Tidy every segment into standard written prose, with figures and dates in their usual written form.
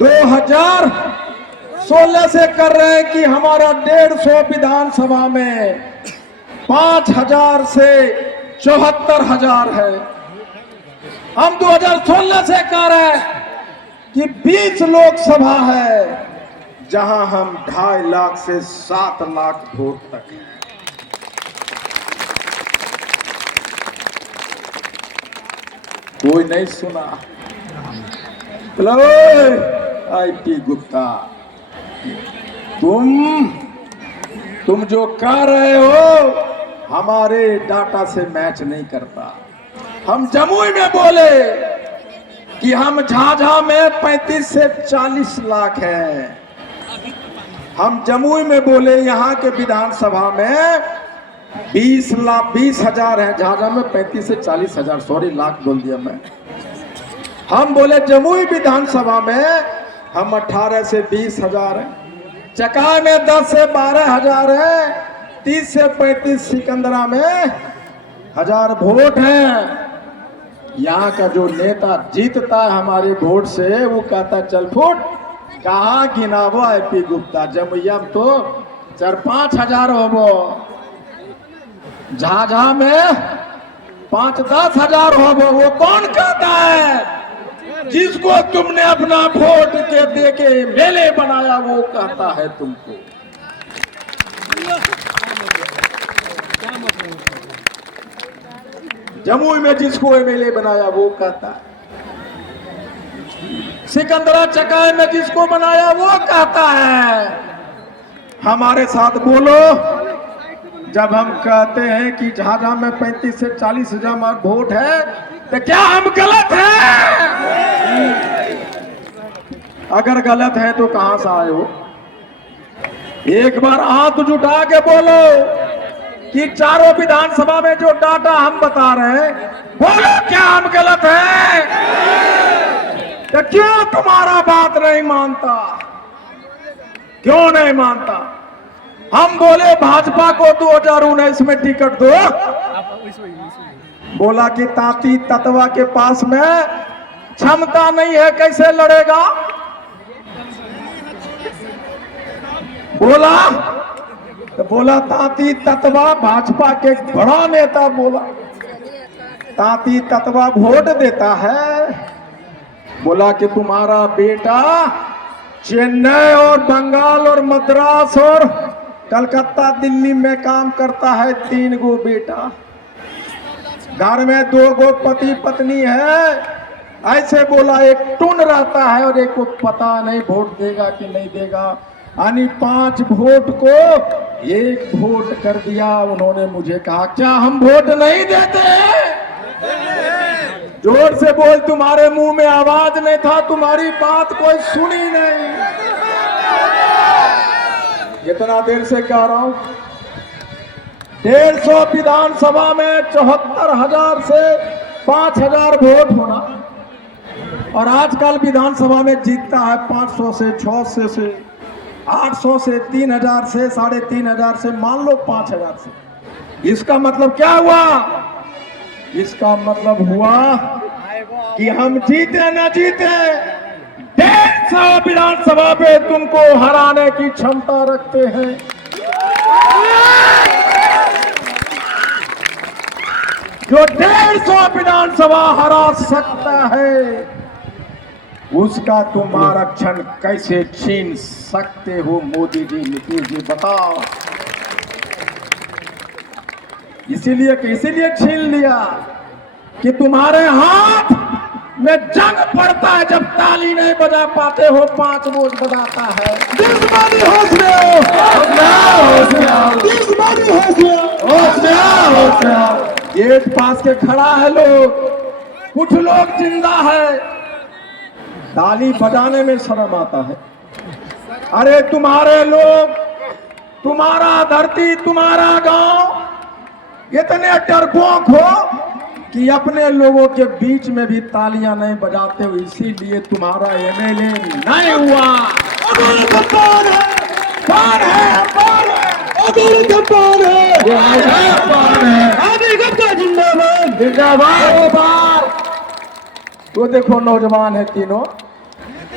2016 से कर रहे हैं कि हमारा 150 विधानसभा में 5000 से 74,000 है। हम 2016 से कह रहे हैं कि 20 लोकसभा है जहां हम 2.5 लाख से 7 लाख वोट तक है। कोई नहीं सुना। आईटी गुप्ता, तुम जो कह रहे हो हमारे डाटा से मैच नहीं करता। हम जमुई में बोले कि हम झाझा में 35 से 40 लाख है। हम जमुई में बोले यहाँ के विधानसभा में 20,000 है, झाझा में 35 से 40,000, सॉरी लाख बोल दिया मैं। हम बोले जमुई विधानसभा में हम 18 से 20,000 है, चकाई में 10 से 12,000 है, 30 से 35 सिकंदरा में 1000 वोट है। यहाँ का जो नेता जीतता है हमारे वोट से वो कहता चल फुट, कहाँ गिनावो आईपी गुप्ता, जमुइया में तो 4-5 हजार होबो, झाझा में 5-10 हजार होबो। वो कौन कहता है? जिसको तुमने अपना वोट के देके मेले बनाया वो कहता है तुमको। जमुई में जिसको एमएलए बनाया वो कहता है, सिकंदरा चकाई में जिसको बनाया वो कहता है। हमारे साथ बोलो, जब हम कहते हैं कि झाझा में 35 से 40,000 वोट है तो क्या हम गलत हैं? अगर गलत है तो कहां से आए हो? एक बार हाथ जुटा के बोलो कि चारों विधानसभा में जो डाटा हम बता रहे हैं, बोलो क्या हम गलत हैं? तो क्यों तुम्हारा बात नहीं मानता? क्यों नहीं मानता? हम बोले भाजपा को 2019 में टिकट दो, बोला कि ताती ततवा के पास में क्षमता नहीं है, कैसे लड़ेगा? बोला तो बोला ताती ततवा भाजपा के बड़ा नेता बोला ताती ततवा वोट देता है। बोला कि तुम्हारा बेटा चेन्नई और बंगाल और मद्रास और कलकत्ता दिल्ली में काम करता है, 3 गो बेटा, घर में 2 गो पति पत्नी है। ऐसे बोला, एक टून रहता है और एक को पता नहीं वोट देगा कि नहीं देगा। यानी 5 वोट को 1 वोट कर दिया उन्होंने। मुझे कहा क्या हम वोट नहीं देते? जोर से बोल, तुम्हारे मुंह में आवाज नहीं था, तुम्हारी बात कोई सुनी नहीं। इतना देर से कह रहा हूं, 150 विधानसभा में 74,000 से 5,000 वोट होना, और आजकल विधानसभा में जीतता है 500 से 600 से 800 से 3,000 से 3,500 से, मान लो 5,000 से। इसका मतलब क्या हुआ? इसका मतलब हुआ कि हम जीते न जीते 150 विधानसभा पे तुमको हराने की क्षमता रखते हैं। जो 150 विधानसभा हरा सकता है उसका तुम आरक्षण कैसे छीन सकते हो? मोदी जी, नीतीश जी, बताओ। इसीलिए छीन लिया कि तुम्हारे हाथ में जंग पड़ता है जब ताली नहीं बजा पाते हो, 5 वोट बजाता है। गेट पास के खड़ा है लोग, कुछ लोग जिंदा है, ताली बजाने में शर्म आता है। अरे तुम्हारे लोग, तुम्हारा धरती, तुम्हारा गांव इतने डरपोक हो कि अपने लोगों के बीच में भी तालियां नहीं बजाते हो, इसीलिए तुम्हारा एमएलए नहीं हुआ। जिंदाबाद। तो देखो नौजवान है तीनों,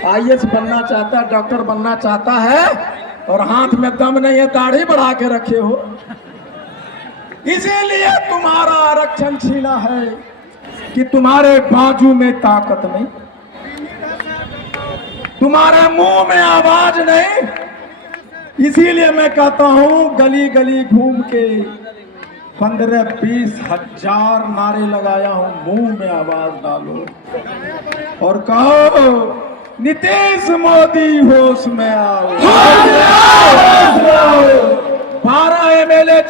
आईएएस बनना चाहता है, डॉक्टर बनना चाहता है और हाथ में दम नहीं है, दाढ़ी बढ़ा के रखे हो, इसीलिए तुम्हारा आरक्षण छीना है कि तुम्हारे बाजू में ताकत नहीं, तुम्हारे मुंह में आवाज नहीं। इसीलिए मैं कहता हूं गली गली घूम के 15-20 हजार नारे लगाया हूं, मुंह में आवाज डालो और कहो नीतीश मोदी होश में आओ। 12 एमएलए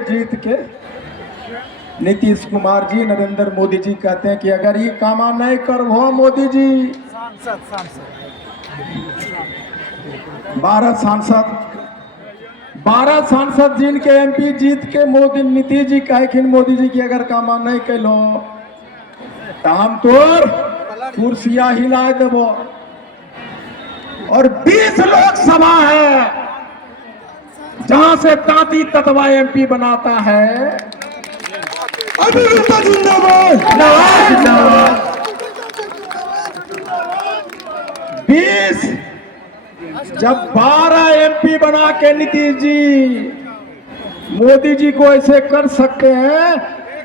जीत के नीतीश कुमार जी, नरेंद्र मोदी जी कहते हैं कि अगर ये काम नहीं करबो मोदी जी, 12 सांसद जिनके एमपी जीत के मोदी नीतीश जी कहे मोदी जी की अगर काम नहीं कैलो तो हम तोर कुर्सियां हिला देबो। और 20 लोकसभा है जहां से तांती ततवा एमपी बनाता है। जिंदाबाद जिंदाबाद। 20 जब 12 एमपी बना के नीतीश जी मोदी जी को ऐसे कर सकते हैं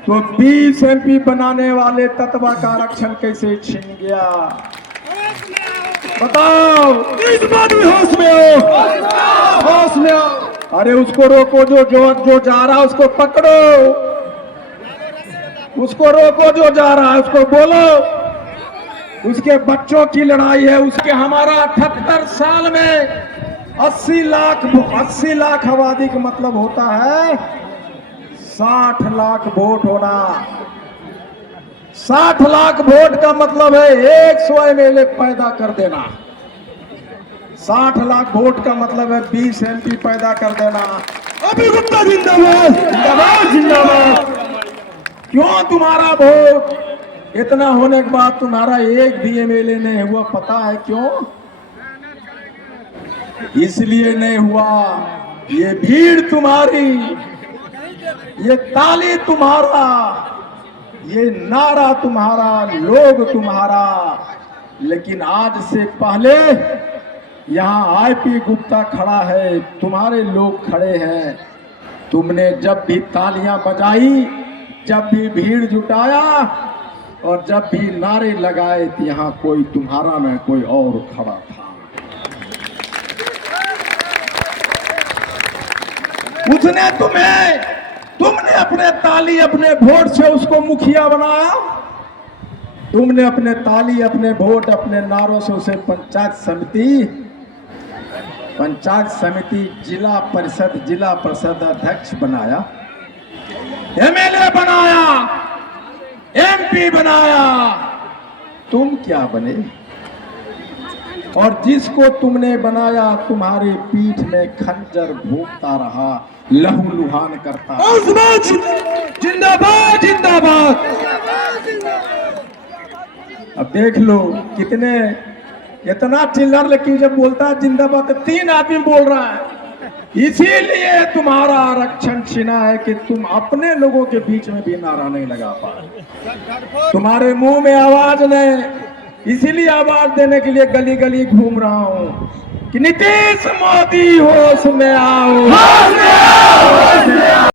तो 20 एमपी बनाने वाले तत्वा का आरक्षण कैसे छीन गया? बताओ, इस बात में होश में हो, होश में हो। अरे उसको रोको, जो जा रहा है उसको पकड़ो, उसको रोको, जो जा रहा है उसको बोलो। उसके बच्चों की लड़ाई है, उसके हमारा 78 साल में 80 लाख आबादी का मतलब होता है 60 लाख वोट होना। 60 लाख वोट का मतलब है 100 एमएलए पैदा कर देना। 60 लाख वोट का मतलब है 20 एमपी पैदा कर देना। अभी गुप्ता जिंदाबाद जिंदाबाद जिंदाबाद। क्यों तुम्हारा वोट इतना होने के बाद तुम्हारा एक भी एमएलए नहीं हुआ? पता है क्यों? इसलिए नहीं हुआ, ये भीड़ तुम्हारी, ये ताली तुम्हारा, ये नारा तुम्हारा, लोग तुम्हारा। लेकिन आज से पहले यहाँ आईपी गुप्ता खड़ा है, तुम्हारे लोग खड़े हैं। तुमने जब भी तालियां बजाई, जब भी भीड़ जुटाया और जब भी नारे लगाए तो यहाँ कोई तुम्हारा न कोई और खड़ा था। उसने तुमने अपने ताली अपने वोट से उसको मुखिया बनाया। तुमने अपने ताली अपने वोट अपने नारों से उसे पंचायत समिति जिला परिषद अध्यक्ष बनाया, एमएलए बनाया, एमपी बनाया। तुम क्या बने? और जिसको तुमने बनाया तुम्हारी पीठ में खंजर भोंकता रहा, लहूलुहान करता। जिंदाबाद जिंदाबाद। अब देख लो कितने, इतना चिल्लर, लेकिन जब बोलता है जिंदाबाद तो 3 आदमी बोल रहा है। इसीलिए तुम्हारा आरक्षण छीना है कि तुम अपने लोगों के बीच में भी नारा नहीं लगा पाए, तुम्हारे मुंह में आवाज नहीं। इसीलिए आवाज देने के लिए गली गली घूम रहा हूं कि नीतीश मोदी होश में आओ।